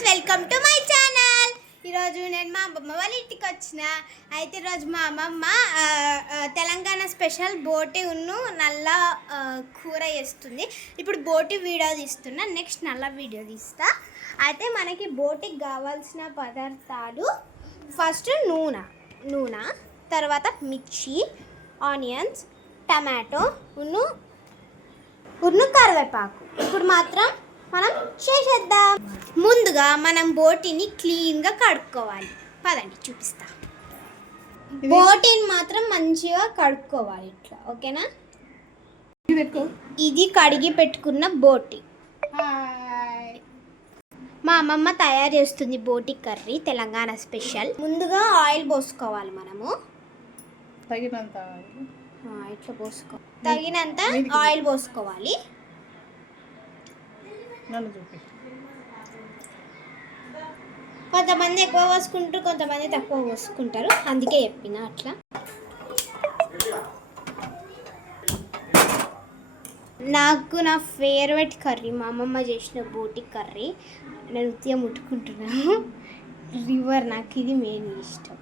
Guys, welcome to my channel. ఈరోజు నేను మా అమ్మమ్మ వాళ్ళ ఇంటికి వచ్చిన. అయితే ఈరోజు మా అమ్మమ్మ తెలంగాణ స్పెషల్ బోటి ఉన్ను నల్ల కూర చేస్తుంది. ఇప్పుడు బోటి వీడియో తీస్తున్నా, నెక్స్ట్ నల్ల వీడియో తీస్తా. అయితే మనకి బోటికి కావాల్సిన పదార్థాలు ఫస్ట్ నూనె, తర్వాత మిర్చి, ఆనియన్స్, టమాటో ఉన్ను కరివేపాకు. ఇప్పుడు మాత్రం మనం చేసేద్దాం. ముందుగా మనం బోటిని క్లీన్గా కడుక్కోవాలి. పదండి చూపిస్తా. బోటిని మాత్రం మంచిగా కడుక్కోవాలి ఇట్లా, ఓకేనా? ఇది కడిగి పెట్టుకున్న బోటి. మా అమ్మమ్మ తయారు చేస్తుంది బోటి కర్రీ, తెలంగాణ స్పెషల్. ముందుగా ఆయిల్ పోసుకోవాలి మనము, తగినంత ఇట్లా తగినంత ఆయిల్ పోసుకోవాలి. కొంతమంది ఎక్కువ పోసుకుంటారు, కొంతమంది తక్కువ పోసుకుంటారు, అందుకే చెప్పిన అట్లా. నాకు నా ఫేవరెట్ కర్రీ మా అమ్మమ్మ చేసిన బోటి కర్రీ. నేను ఉత్తిగా ముట్టుకుంటున్నాను. రివర్ నాకు ఇది మెయిన్ ఇష్టం.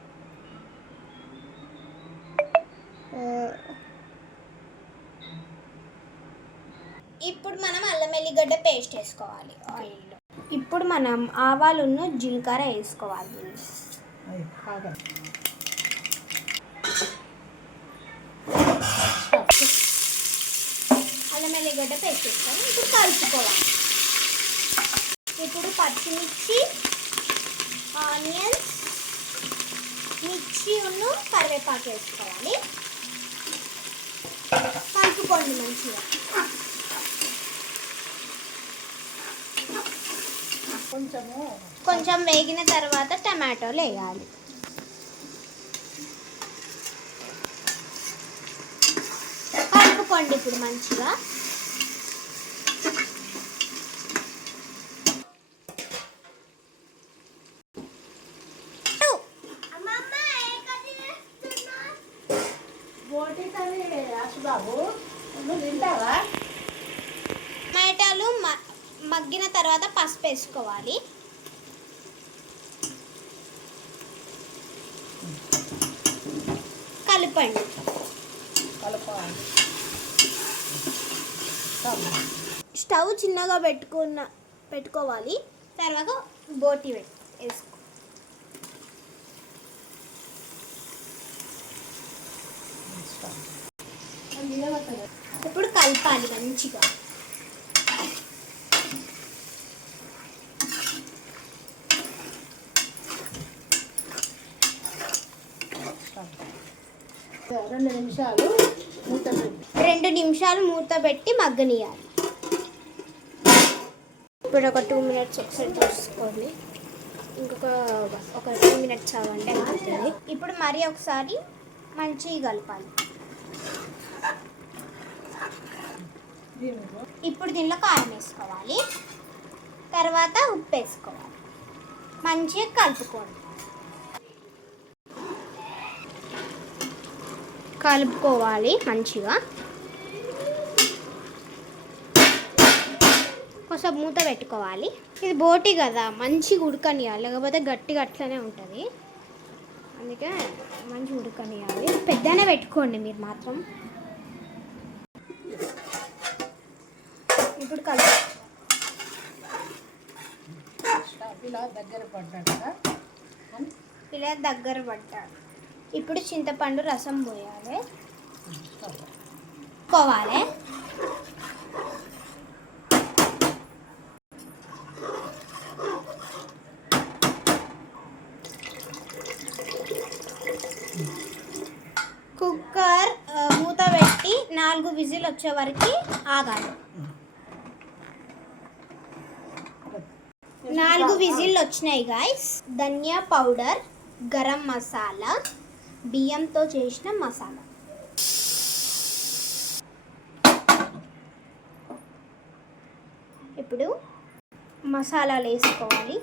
ఇప్పుడు మనం అల్లం వెల్లిగడ్డ పేస్ట్ వేసుకోవాలి ఆయిల్లో. ఇప్పుడు మనం ఆవాలును జీలకర్ర వేసుకోవాలి. అల్లం వెల్లిగడ్డ పేస్ట్ వేసుకోవాలి. ఇప్పుడు కలుపుకోవాలి. ఇప్పుడు పచ్చిమిర్చి, ఆనియన్స్, మిర్చి ఉన్ను కరివేపాకు వేసుకోవాలి. కలుపుకోండి మంచిగా. కొంచెం వేగిన తర్వాత టమాటోలు వేయాలి. కలుపుకోండి ఇప్పుడు మంచిగా. టమాటాలు మగ్గిన తర్వాత పసుపు వేసుకోవాలి. కలపండి. స్టవ్ చిన్నగా పెట్టుకోవాలి. తర్వాత బోటి వేసుకో. ఇప్పుడు కలపాలి మంచిగా. రెండు నిమిషాలు మూత పెట్టి మగ్గనియాలి. ఇప్పుడు ఒక 2 minutes ఒకసారి చూసుకోండి. ఒక 2 minutes అవ్వండి అవుతుంది. ఇప్పుడు మరీ ఒకసారి మంచిగా కలపాలి. ఇప్పుడు దీనిలో కారం వేసుకోవాలి. తర్వాత ఉప్పు వేసుకోవాలి. మంచిగా కలుపుకోవాలి మంచిగా. కొంచెం మూత పెట్టుకోవాలి. ఇది బోటి కదా, మంచిగా ఉడకనియాలి, లేకపోతే గట్టిగా అట్లనే ఉంటుంది. అందుకే మంచిగా ఉడకనియాలి. పెద్దనే పెట్టుకోండి మీరు మాత్రం. ఇప్పుడు ఇలా దగ్గర పడ్డాడు. ఇప్పుడు చింతపండు రసం పోయాలి. కుక్కర్ మూత పెట్టి 4 విజిల్ వచ్చే వరకు ఆగాలి. 4 విజిల్ వచ్చినాయి గాయస్. ధనియా పౌడర్, గరం మసాలా, బియ్యంతో చేసిన మసాలా. ఇప్పుడు మసాలాలు వేసుకోవాలి.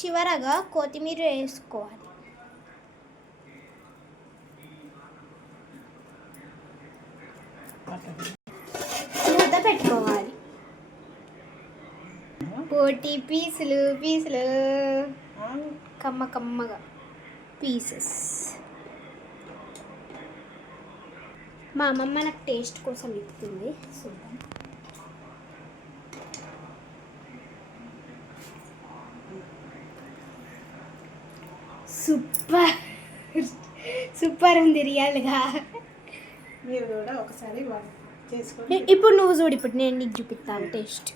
చివరగా కొత్తిమీర వేసుకోవాలి. మూత పెట్టుకోవాలి. పోటీ పీసులు పీసులు కమ్మ కమ్మగా పీసెస్. మా అమ్మమ్మ నాకు టేస్ట్ కోసం ఇస్తుంది, చూద్దాం. సూపర్ సూపర్ ఉంది రియల్గా. మీరు కూడా ఒకసారి చేసుకోండి. ఇప్పుడు నువ్వు చూడు, ఇప్పుడు నేను నీకు చూపిస్తాను టేస్ట్.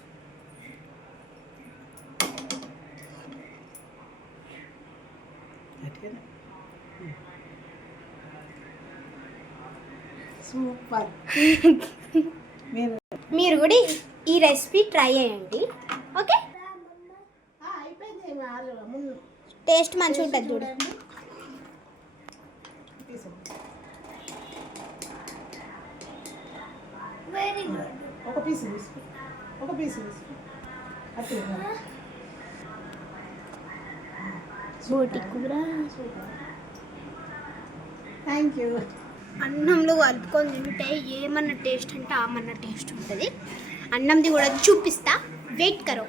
సూపర్. మీరు మీరు కూడా ఈ రెసిపీ ట్రై చేయండి, ఓకే? అయిపోయింది ముందు టేస్ట్ మంచిగా ఉంటుంది చూడు. ఒక పీస్ తీసుకో, ఒక పీస్ తీసుకో. అట్లా బోటి కూర థ్యాంక్ యూ. అన్నంలో కలుపుకొని తింటే ఏమన్నా టేస్ట్ అంటే ఆమన్నా టేస్ట్ ఉంటుంది. అన్నంది కూడా చూపిస్తా, వెయిట్ కరో.